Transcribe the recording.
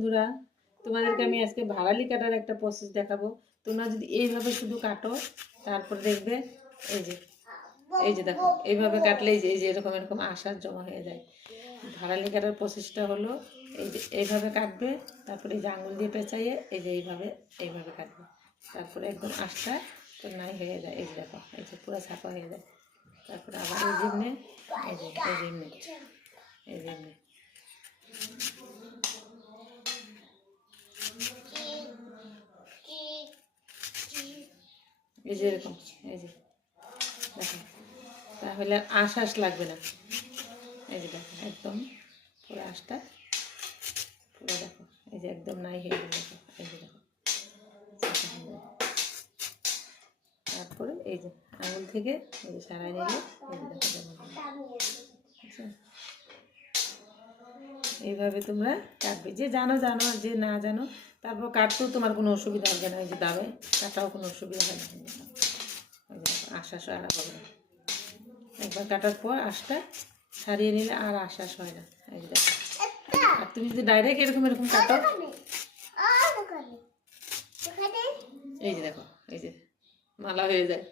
বন্ধুরা, তোমাদেরকে আমি আজকে ভাড়ালি কাটার একটা প্রসেস দেখাবো। তোমরা যদি এইভাবে শুধু কাটো, তারপর দেখবে এই যে দেখো, এইভাবে কাটলে এই যে এরকম এরকম আঁশ জমা হয়ে যায়। ভাড়ালি কাটার প্রসেসটা হলো এইভাবে কাটবে, তারপরে এই যে আঙুল দিয়ে পেঁচাইয়ে এইভাবে কাটবে, তারপরে একদম আঁশটা তো নাই হয়ে যায়। এই যে দেখো, এই যে পুরো ছাপা হয়ে যায়। তারপরে আবার এই যে এরকম, এই যে দেখো, তাহলে আঁশ লাগবে না। এই যে দেখো, একদম পুরো আঁশটা পুরো দেখো, এই যে একদম নাই হয়ে গেল। দেখো, এই যে দেখো, তারপরে এই যে আঙুল থেকে এই যে সারাই নিলে এই যে দেখো, এইভাবে তোমরা কাটবে। যে জানো জানো, আর যে না জানো, তারপর কাটতেও তোমার কোনো অসুবিধা হবে না। এই যে দাবে কাটাও কোনো অসুবিধা হয় না। আঁশ আর হবে না। একবার কাটার পর আঁশটা ছাড়িয়ে নিলে আর আশ্বাস হয় না। এই যে দেখো, আর তুমি যদি ডাইরেক্ট এরকম কাটো, এই যে দেখো, এই যে মালা হয়ে যায়।